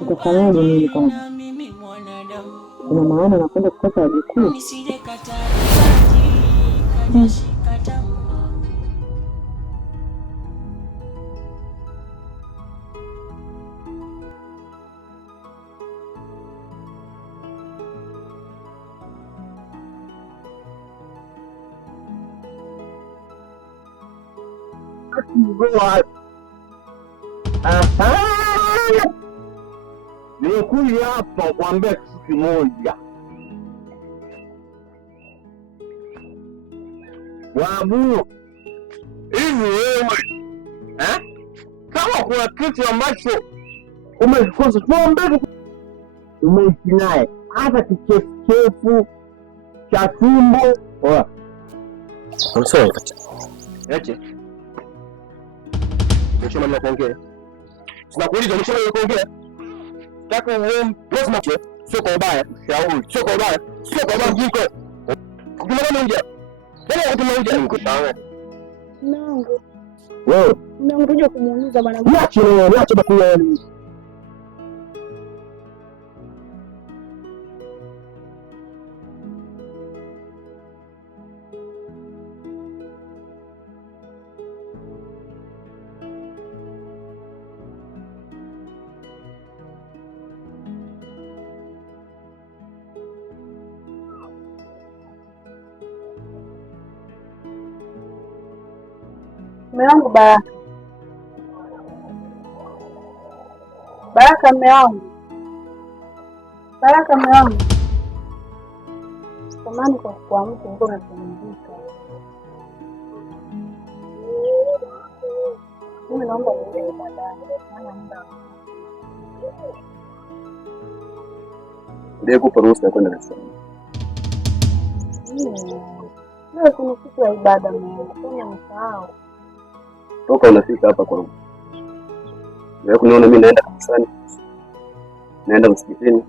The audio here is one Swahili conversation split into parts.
Utafanyaje nini kwangu? Kuna maana nakwenda kupata wajukuu? Nimekuja hapa kuambia kitu kimoja. Babu, hivi wewe kama kuna kitu ambacho umekikosa tuombe, umeishi naye hata kichefuchefu cha tumbo eti mshoma mnaongea, tunakuuliza mshoma mnaongea, taka wewe lazima tu sio kwa ubaya, shauri sio kwa ubaya, sio kwa ubaya jiko kuna mmoja wewe utumauja niko sawa nangu wewe unakuja kumuuliza bwana, niache basi wewe. Mume wangu Baraka, mume wangu Baraka, mume wangu, samahani kwa kuamka, niko napumzika. Mimi naomba niende baadaye, maana muda ndio kupa ruhusa ya kwenda kanisani. Leo kuna siku ya ibada, mbona msahau? Toka unafika hapa kwa ruhusa. Wewe kuniona mimi naenda kanisani, naenda msikitini.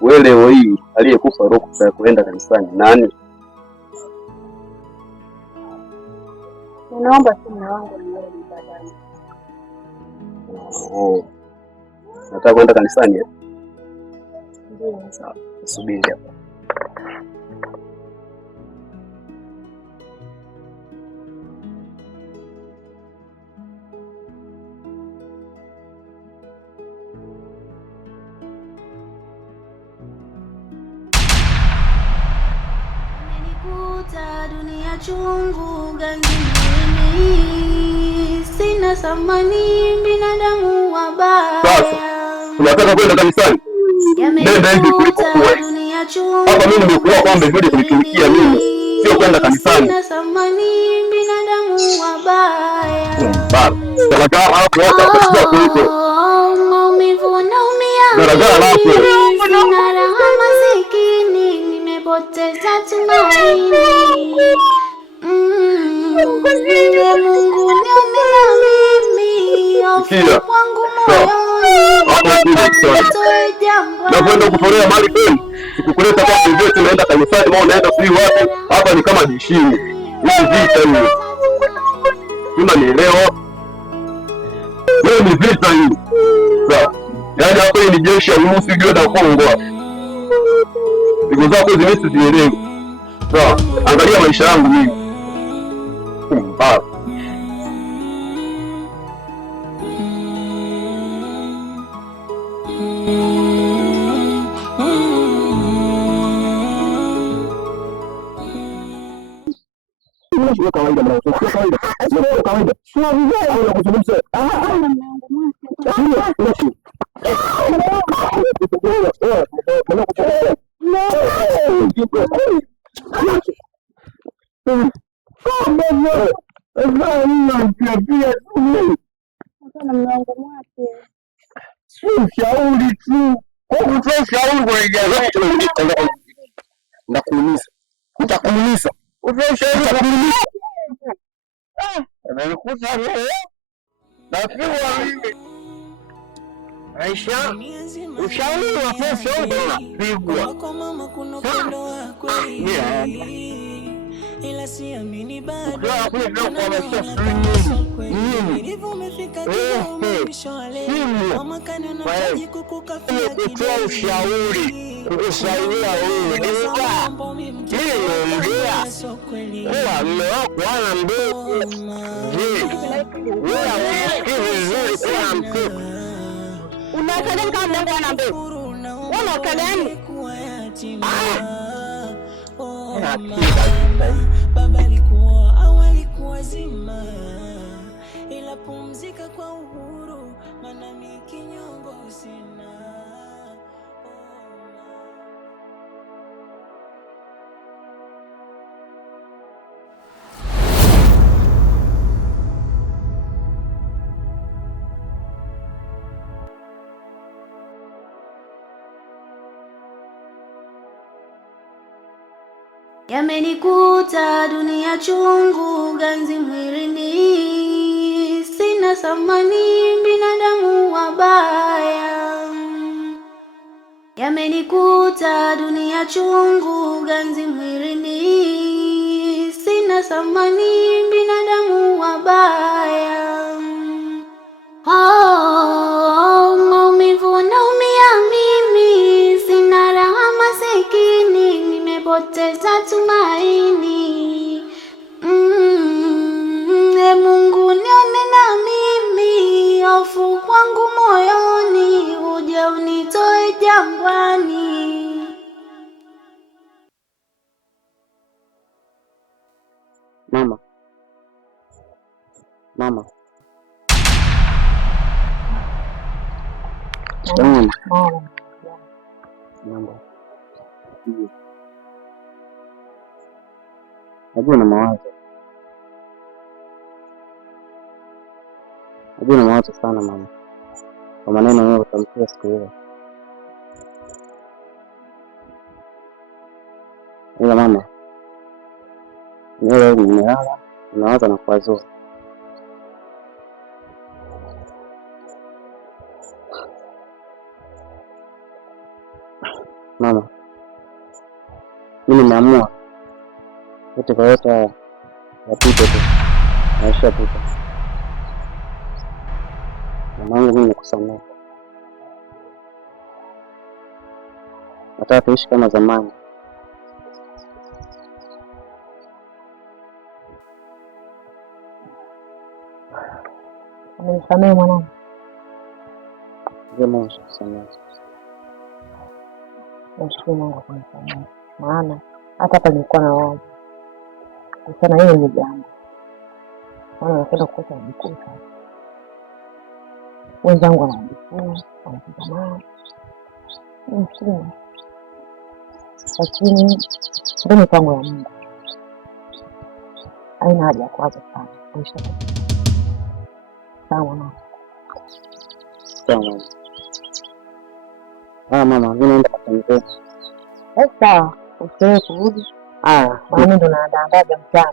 Wewe leo hii aliyekupa ruhusa ya kuenda kanisani nani? Ninaomba tu mume wangu niende baadaye. Nataka kwenda kanisani eh? Ndio. Sawa, subiri hapa. Dunia chungu gangini, sina thamani, binadamu wabaya. Sasa unataka kwenda kanisani? Nenda hivi kuliko kuwe hapa. Mimi nimekuwa kwamba ndio kunitumikia mimi, sio kwenda kanisani. Sina thamani, binadamu wabaya. Baraka hapo hata kuliko maumivu naumia. Baraka hapo Sina raha masikini, nimepoteza tumaini. Mungu niomea mimi, hofu kwangu moyoni, nakwenda kutolea mali kwenu. Sikukuleta kwa hivyo tunaenda kanisani, mao naenda sijui wapi. Hapa ni kama jeshini. Hii vita hii. Unanielewa? Wewe ni vita hii. Sawa. Yaani hapa ni jeshi ya Urusi ndio na Kongo. Ndio zako zimesizielewa. Sawa. Angalia maisha yangu mimi. Mbaya. Sio kawaida bwana, sio kawaida. Sio kawaida. Sio vizuri au kuzungumza. Ushauri tu. Kwa kutoa ushauri kwa jamii na kuuliza. Utakuuliza. Utoa ushauri kwa kuuliza. Nalikuta leo. Nafikiri mimi. Aisha, ushauri wa pesa unapigwa. Kwa mama kuna upendo wa kweli. Ila siamini bado. Kwa kweli. Hivyo umefika kikomo mwisho wa leo. Mama kani unahitaji kukukafia kutoa ushauri kusaidia wewe ndio nimeongea kwa mume wako ana mdogo. Wewe unasikia vizuri kwa mtoto unakadani kama mdogo ana mdogo unakadani baba alikuwa awali kuwa zima, ila pumzika kwa uhuru, maana mimi kinyongo sina. Yamenikuta dunia chungu, ganzi mwilini, sina thamani, binadamu wabaya. Yamenikuta dunia chungu, ganzi mwilini, sina thamani, binadamu wabaya. Maumivu naumia mimi, sina raha masikini, nimepoteza tumaini. Mungu nione na mimi, hofu kwangu moyoni, uje unitoe jangwani. Mama. Najua na mawazo sana mama, kwa maneno wewe utamtia siku hiyo. Ila mama, leo nimelala nawaza na kuwazua. Mama, mimi nimeamua yote kwa yote haya yapite tu, maisha pita. Mamangu, mimi nakusamehe. Nataka tuishi kama zamani. Unisamehe mwanangu. Ndio Mungu akusamehe. Nashukuru Mungu kunisamehe. Maana hata hapa nilikuwa na wazo. Kusema hiyo ni jambo. Maana napenda kukosa mjikuta. Wenzangu wanajikuu, wanapiga mawe. Msima. Lakini ndio mipango ya Mungu. Haina haja ya kuwaza sana. Maisha sawa mama. Sawa. Mama, mimi naenda kupumzika. Sawa, usiwe kurudi. Mimi ndo naandaa vya mchana.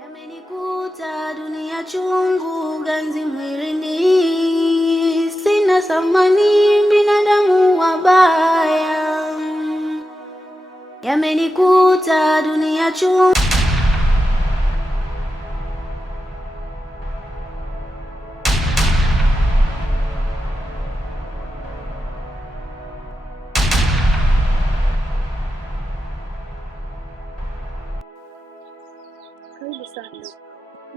Yamenikuta dunia chungu, ganzi mwilini, sina thamani, binadamu wabaya. Yamenikuta dunia chungu.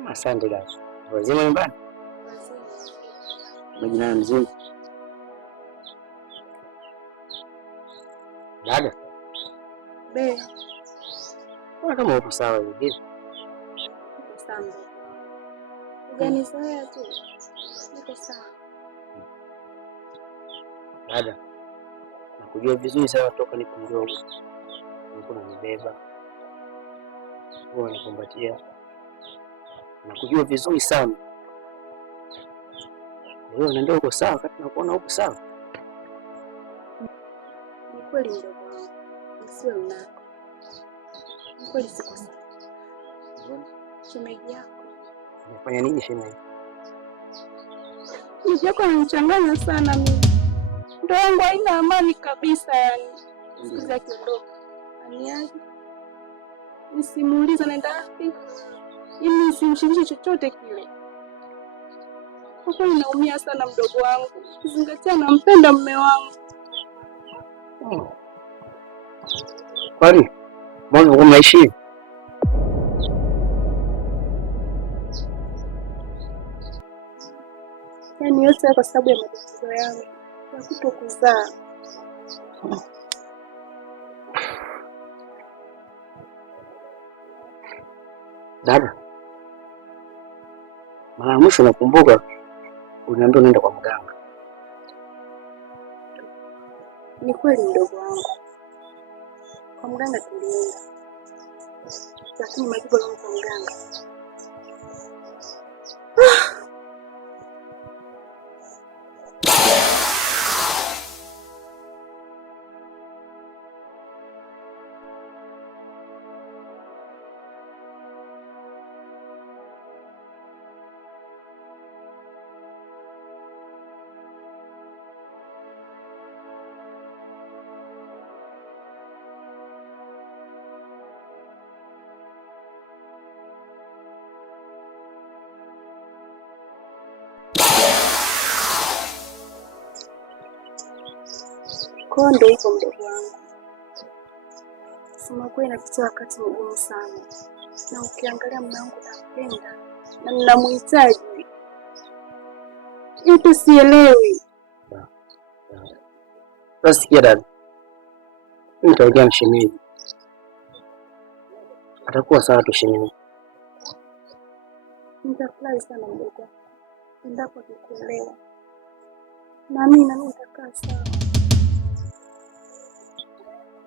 Asante dada. Wazima nyumbani? Majina mzima. Dada. Kama uko sawa hivi. Niko sawa. Ugani tu. Niko sawa. Dada. Nakujua vizuri sana toka nipo mdogo. Niko nanibeba. Wewe unikumbatia. Nakujua vizuri sana. Wewe ndio uko sawa kati nakuona uko sawa. Ni kweli ndio wangu. Usiwe unako. Ni kweli siko sawa. Shemeji yako. Unafanya nini shemeji? Shemeji yako ananichanganya sana mimi. Ndoa yangu haina amani kabisa yani. Sikiza kiondoka. Aniaje? Nisimuulize naenda wapi? Ili nisimshirikishe chochote kile. Kwa kweli naumia sana mdogo wangu. Kizingatia nampenda mume wangu. Kwani mbona unaishi? Yaani yote kwa sababu ya matatizo yangu ya kutokuzaa. Dada, mara mwisho nakumbuka uniambia unaenda kwa mganga. Ni kweli mdogo wangu. Kwa mganga tulienda. Lakini majibu ya mganga. Kwa ndio hivyo mdogo wangu. Sema kweli napitia wakati mgumu sana. Na ukiangalia mume wangu nampenda na ninamhitaji. Ito sielewi. Basi sikia dada. Nitaongea na shemeji. Atakuwa sawa tu shemeji. Nitafurahi sana mdogo. Endapo nikuelewa. Na mimi nitakaa sawa.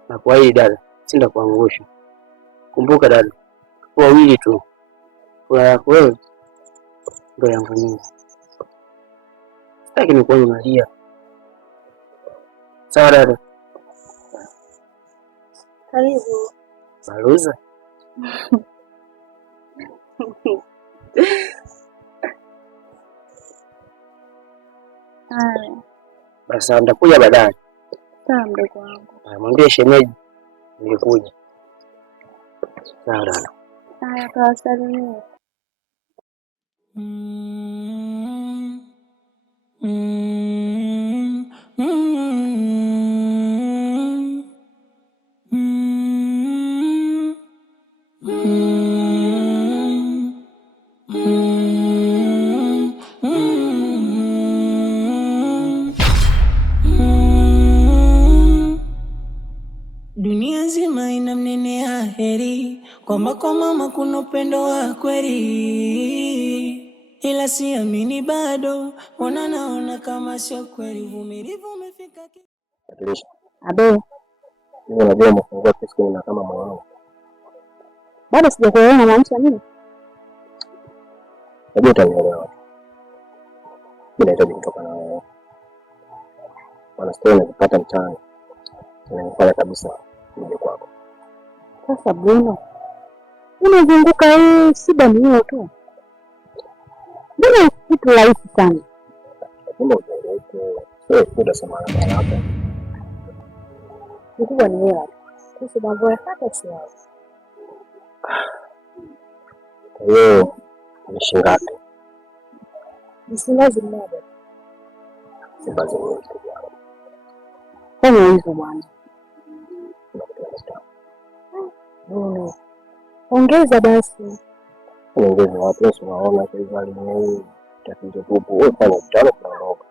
Na kwa hii dada, sinda kuangusha. Kumbuka dada, wawili tu. Furaha yako wewe ndio yangu mimi. Sitaki nikuone unalia. Sawa dada? Karibu. Baluza. Basi nitakuja baadaye. Sawa mdogo wangu. Mwambie shemeji nilikuja. Sawa dada. Haya kawasalimia. Dunia nzima inamnenea heri, kwamba kwa mama kuna upendo wa kweli, ila siamini bado, naona kama sio kweli. Uvumilivu umefika Abe, mimi najua umefungua kesi na kama mwanangu. bado sijakuelewa maanisha nini? Najua utanielewa. Mimi nahitaji kutoka na wewe. Maana sio nikipata mchana. Ninafanya kabisa nije kwako. Sasa Bruno, unazunguka hii shida ni hiyo tu. Mbona kitu rahisi sana? Kumbe unaelewa. Sio kuda sana hapa. Kikubwa ni wewe. Sisi mambo ya hata sio. Kwa hiyo ni shingapi? Msingazi mmoja. Sibazi mmoja. Kama hivyo bwana. Bruno, ongeza basi. Ongeza watu wote wanaona serikali ni tatizo kubwa. Wewe fanya mtano kuondoka.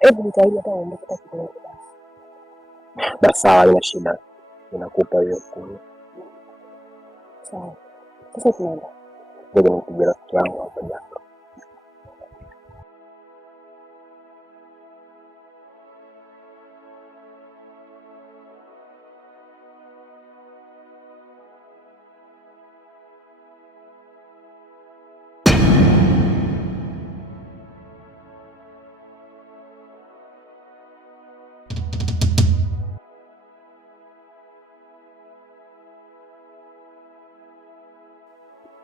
Hebu nitaje hata uondoke kidogo basi. Basi sawa, ina shida. Ninakupa hiyo kuni. Sawa. Sasa tunaenda. Ngoja nipige rafiki yangu hapa jana.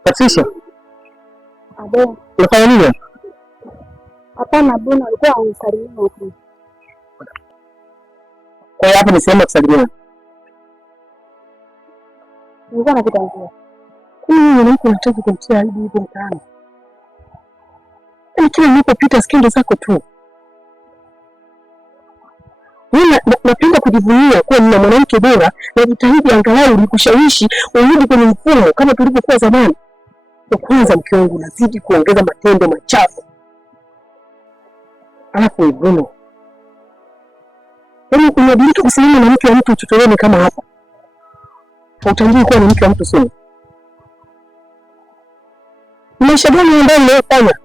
Patricia. Abe, unafanya nini? Hapana Bruno, alikuwa anisalimia tu. Kwa hiyo hapa ni sehemu ya kusalimia. Nilikuwa napita njia. Mwanamke unataka kumtia aibu hivyo mtaani. Kila ninapopita skendo zako tu. Mimi napenda kujivunia kuwa nina mwanamke bora na jitahidi angalau nikushawishi urudi kwenye mfumo kama tulivyokuwa zamani. Kwa kwanza mke wangu nazidi kuongeza matendo machafu. Alafu Bruno. Unadilika kusimama na mke wa mtu chochote kama hapa. Hautajui kuwa ni mke wa mtu sio. Maisha gani ambayo unayofanya?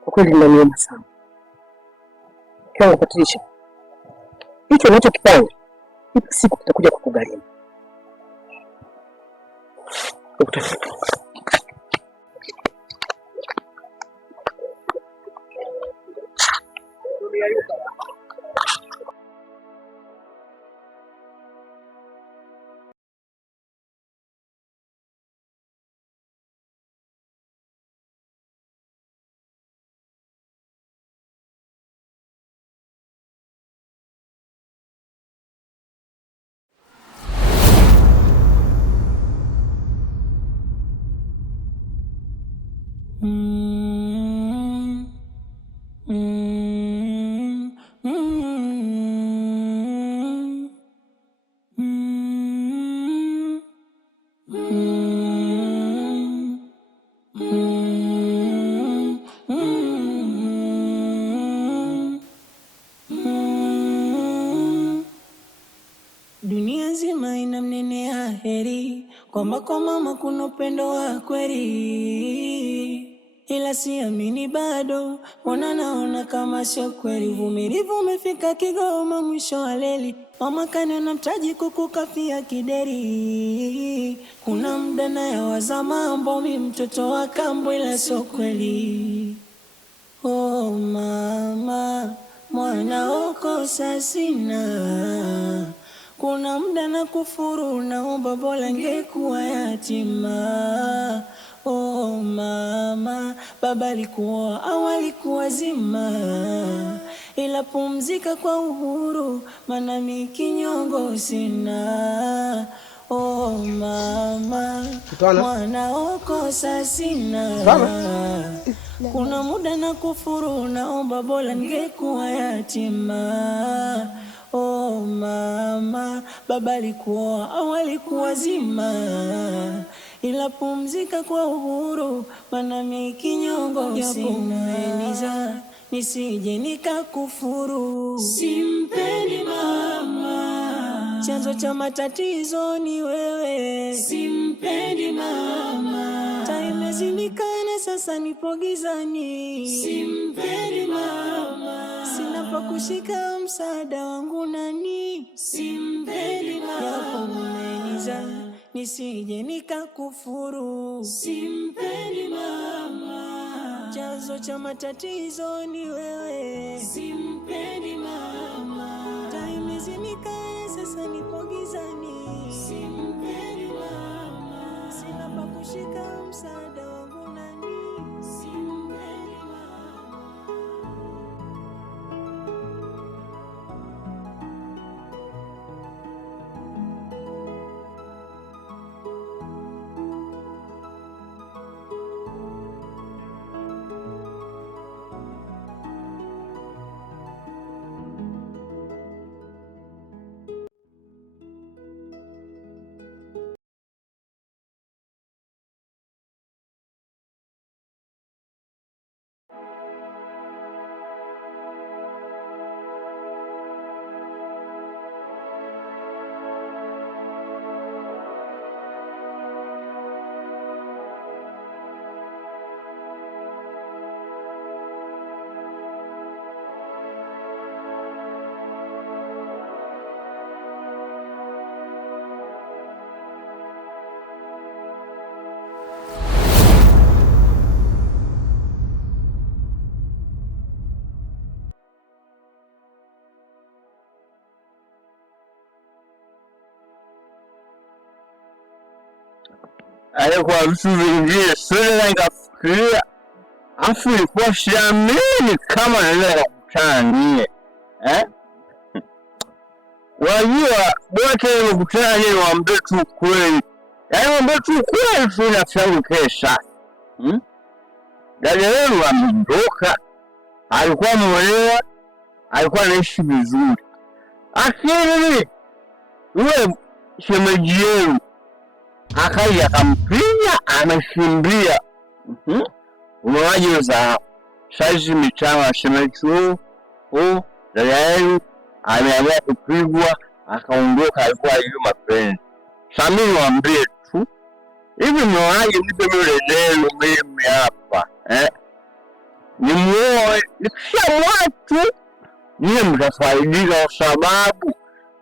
Kwa kweli ninaniuma sana. Kwa Patricia. Hicho unachokifanya, ipo siku kitakuja kukugharimu. Dunia nzima inamnenea heri kwamba kwa mama kuna upendo wa kweli, ila siamini bado, mbona naona kama sio kweli. Uvumilivu umefika kigoma, mwisho wa leli, mama kaniona mtaji kukukafia kideri. Kuna muda nayawaza mambo, mi mtoto wa kambo, ila sio kweli. Oh mama, mwana ukosa sina, kuna muda na kufuru, naomba bora ngekuwa yatima. Oh mama, baba alikuwa awali kuwa zima, ila pumzika kwa uhuru, maana mimi kinyongo sina. Oh mama, mwana ukosa sina, kuna muda na kufuru, naomba bora ngekuwa yatima. Oh mama, baba alikuwa awali kuwa zima, ila pumzika kwa uhuru, maana mimi kinyongo sina. Nisije nikakufuru, simpendi mama, chanzo cha matatizo ni wewe, simpendi mama, taimezimikana sasa nipo gizani, simpendi mama, sina pa kushika msaada wangu nani, simpendi mama, yapo umeniza nisije nikakufuru, simpendi mama, chanzo cha matatizo ni wewe, simpendi mama, taimezimikana sasa nipo gizani, simpendi mama, sina pa kushika msaada wangu nani, simpendi mama. Alikuwa vitu vingine sasa nikafikiria, afu ilikuwa siamini kama naweza kukutana niye Wajua wote nimekutana ni waambie tu kweli. Yaani waambie tu kweli tu nafsi yangu kesha. Dada yenu ameondoka. Alikuwa mwolewa, alikuwa anaishi vizuri. Lakini yule shemeji yenu akaja akampiga ameshimbia. Unawaje za saizi mitama shemeji dada yenu ameamua kupigwa akaondoka, alikuwa hiyo mapenzi. Sasa niwaambie tu hivi, mnawaje nipe yule neno mimi hapa ni muoe, nikishamwoa tu niye mtafaidika kwa sababu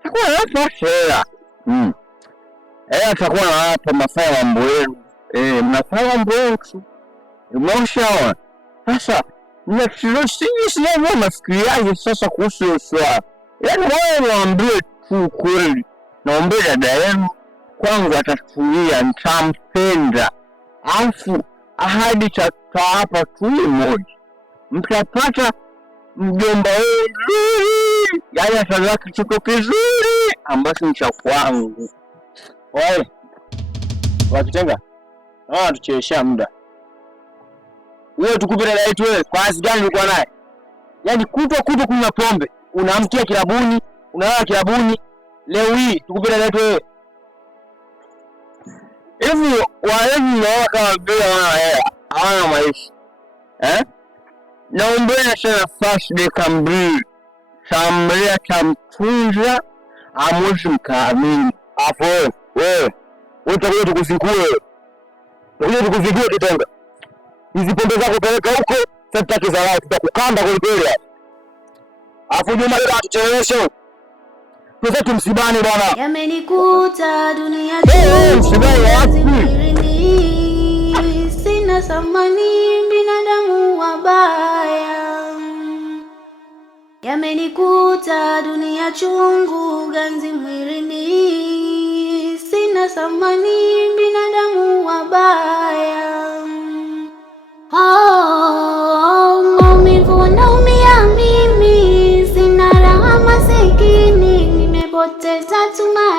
takuwa hapa hela. Atakuwa na hapa mafanya mambo yenu. Mnafanya mambo yenu tu. Mnaoshaona. Sasa sina mafikiriaje sasa kuhusu hiyo swala. Yaani wao waambie tu kweli. Naombea dada yenu kwangu atatulia, nitampenda. Alafu ahadi hapa tu moja. Mtapata mjomba wenu. Yaani atazaa kichoko kizuri ambacho ni cha kwangu. Wewe wakitenga tuchelewesha muda. Wewe tukupe dada yetu wewe kwa asi gani ulikuwa naye? Yaani kutwa kunywa pombe, unaamkia kilabuni, unalala kilabuni. Leo hii tukupe dada yetu wewe. Hivi walevi naona kama bila wana hela, hawana maisha. Naombea sana fast dakika mbili. Tamlea tamtunza amwezi mkaamini. Afu wewe utakuja tukusikue. Utakuja tukusikue Kitenga. Hizi pombe zako peleka huko, sasa tutaki za watu tutakukanda kwa kweli hapa. Afu Juma leo atucheleweshe. Tuzetu msibani bwana. Yamenikuta dunia msibani. Sina samani binadamu wabaya. Yamenikuta dunia chungu ganzi mwilini. Sina samani binadamu wabaya. Maumivu naumia mimi. Sina raha masikini. Nimepoteza tumaini.